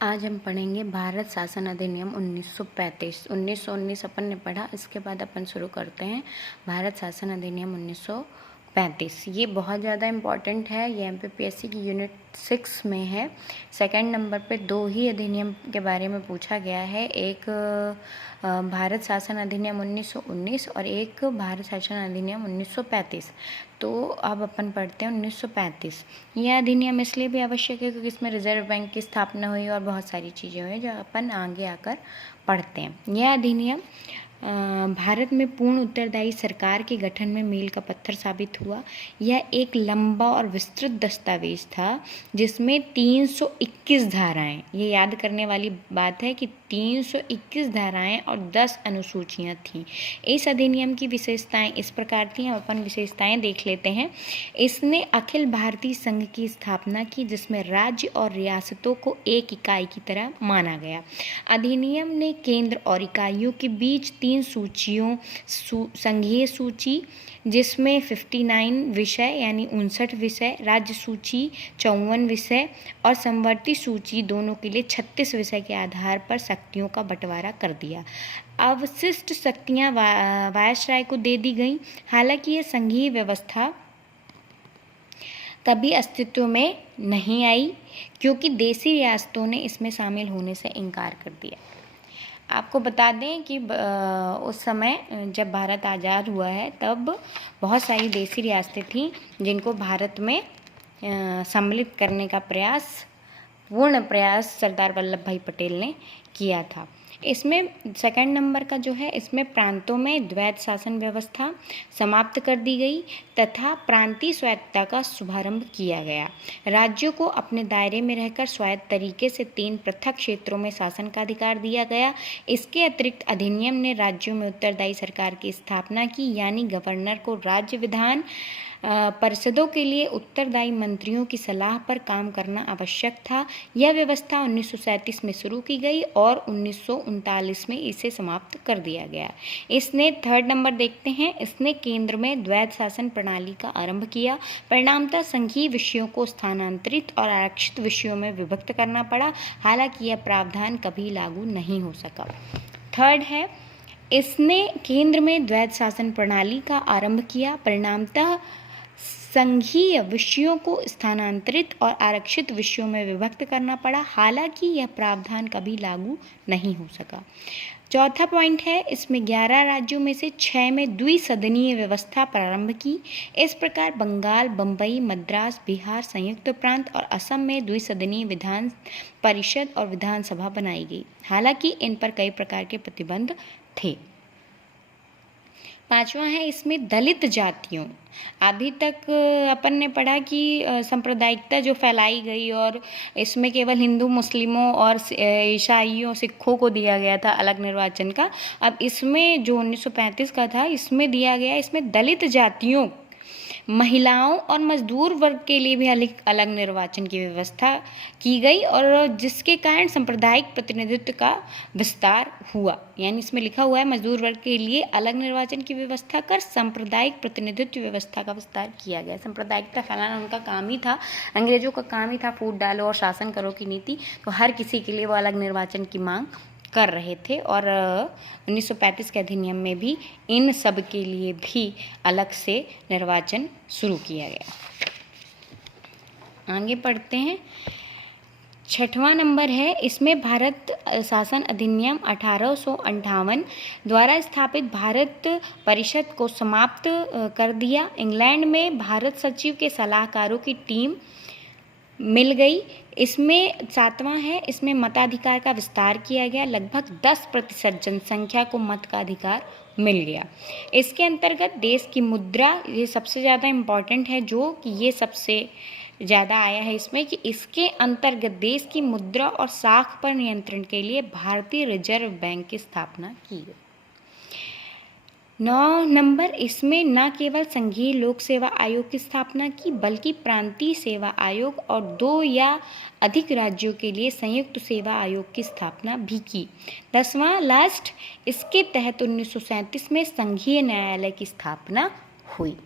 आज हम पढ़ेंगे भारत शासन अधिनियम 1935। 1919 अपन ने पढ़ा, इसके बाद अपन शुरू करते हैं भारत शासन अधिनियम 1935। ये बहुत ज़्यादा इम्पॉर्टेंट है, ये एमपीपीएससी की यूनिट 6 में है। सेकंड नंबर पे दो ही अधिनियम के बारे में पूछा गया है, एक भारत शासन अधिनियम 1919 और एक भारत शासन अधिनियम 1935। तो अब अपन पढ़ते हैं 1935। यह अधिनियम इसलिए भी आवश्यक है क्योंकि इसमें रिजर्व बैंक की स्थापना हुई और बहुत सारी चीज़ें हुई जो अपन आगे आकर पढ़ते हैं। यह अधिनियम भारत में पूर्ण उत्तरदायी सरकार के गठन में मील का पत्थर साबित हुआ। यह एक लंबा और विस्तृत दस्तावेज था जिसमें 321 धाराएं, ये याद करने वाली बात है कि 321 धाराएं और 10 अनुसूचियां थीं। इस अधिनियम की विशेषताएं इस प्रकार थीं, हम अपन विशेषताएं देख लेते हैं। इसने अखिल भारतीय संघ की स्थापना की जिसमें राज्य और रियासतों को एक इकाई की तरह माना गया। अधिनियम ने केंद्र और इकाइयों के बीच 3 सूचियों, संघीय सूची जिसमें 59 विषय यानी 59 विषय, राज्य सूची 54 विषय और समवर्ती सूची दोनों के लिए 36 विषय के आधार पर शक्तियों का बंटवारा कर दिया। अवशिष्ट शक्तियां वायसराय को दे दी गईं। हालांकि यह संघीय व्यवस्था कभी अस्तित्व में नहीं आई क्योंकि देशी रियासतों ने इसमें शामिल होने से इनकार कर दिया। आपको बता दें कि उस समय जब भारत आज़ाद हुआ है तब बहुत सारी देशी रियासतें थीं जिनको भारत में सम्मिलित करने का पूर्ण प्रयास सरदार वल्लभ भाई पटेल ने किया था। इसमें सेकंड नंबर का जो है, इसमें प्रांतों में द्वैत शासन व्यवस्था समाप्त कर दी गई तथा प्रांतीय स्वायत्तता का शुभारंभ किया गया। राज्यों को अपने दायरे में रहकर स्वायत्त तरीके से 3 पृथक क्षेत्रों में शासन का अधिकार दिया गया। इसके अतिरिक्त अधिनियम ने राज्यों में उत्तरदायी सरकार की स्थापना की, यानी गवर्नर को राज्य विधान परिषदों के लिए उत्तरदायी मंत्रियों की सलाह पर काम करना आवश्यक था। यह व्यवस्था 1937 में शुरू की गई और 1939 में इसे समाप्त कर दिया गया। इसने थर्ड नंबर देखते हैं, इसने केंद्र में द्वैत शासन प्रणाली का आरंभ किया। परिणामतः संघीय विषयों को स्थानांतरित और आरक्षित विषयों में विभक्त करना पड़ा। हालांकि यह प्रावधान कभी लागू नहीं हो सका। थर्ड है, इसने केंद्र में द्वैत शासन प्रणाली का आरंभ किया। परिणामतः संघीय विषयों को स्थानांतरित और आरक्षित विषयों में विभक्त करना पड़ा। हालांकि यह प्रावधान कभी लागू नहीं हो सका। चौथा पॉइंट है, इसमें 11 राज्यों में से 6 में द्विसदनीय व्यवस्था प्रारंभ की। इस प्रकार बंगाल, बम्बई, मद्रास, बिहार, संयुक्त प्रांत और असम में द्विसदनीय विधान परिषद और विधानसभा बनाई गई। हालांकि इन पर कई प्रकार के प्रतिबंध थे। पांचवा है, इसमें दलित जातियों, अभी तक अपन ने पढ़ा कि सांप्रदायिकता जो फैलाई गई और इसमें केवल हिंदू, मुस्लिमों और ईसाइयों, सिखों को दिया गया था अलग निर्वाचन का। अब इसमें जो 1935 का था, इसमें दिया गया, इसमें दलित जातियों, महिलाओं और मजदूर वर्ग के लिए भी अलग निर्वाचन की व्यवस्था की गई और जिसके कारण सांप्रदायिक प्रतिनिधित्व का विस्तार हुआ। यानी इसमें लिखा हुआ है मजदूर वर्ग के लिए अलग निर्वाचन की व्यवस्था कर सांप्रदायिक प्रतिनिधित्व व्यवस्था का विस्तार किया गया। सांप्रदायिकता फैलाना उनका काम ही था, अंग्रेजों का काम ही था फूट डालो और शासन करो की नीति, तो हर किसी के लिए वो अलग निर्वाचन की मांग कर रहे थे और 1935 के अधिनियम में भी इन सब के लिए भी अलग से निर्वाचन शुरू किया गया। आगे पढ़ते हैं। छठवां नंबर है, इसमें भारत शासन अधिनियम 1858 द्वारा स्थापित भारत परिषद को समाप्त कर दिया। इंग्लैंड में भारत सचिव के सलाहकारों की टीम मिल गई। इसमें सातवां है, इसमें मताधिकार का विस्तार किया गया। लगभग 10% जनसंख्या को मत का अधिकार मिल गया। इसके अंतर्गत देश की मुद्रा, ये सबसे ज़्यादा इम्पॉर्टेंट है, जो कि ये सबसे ज़्यादा आया है इसमें कि इसके अंतर्गत देश की मुद्रा और साख पर नियंत्रण के लिए भारतीय रिजर्व बैंक की स्थापना की गई। 9 नंबर, इसमें न केवल संघीय लोक सेवा आयोग की स्थापना की बल्कि प्रांतीय सेवा आयोग और 2 या अधिक राज्यों के लिए संयुक्त सेवा आयोग की स्थापना भी की। 10वां लास्ट, इसके तहत 1937 में संघीय न्यायालय की स्थापना हुई।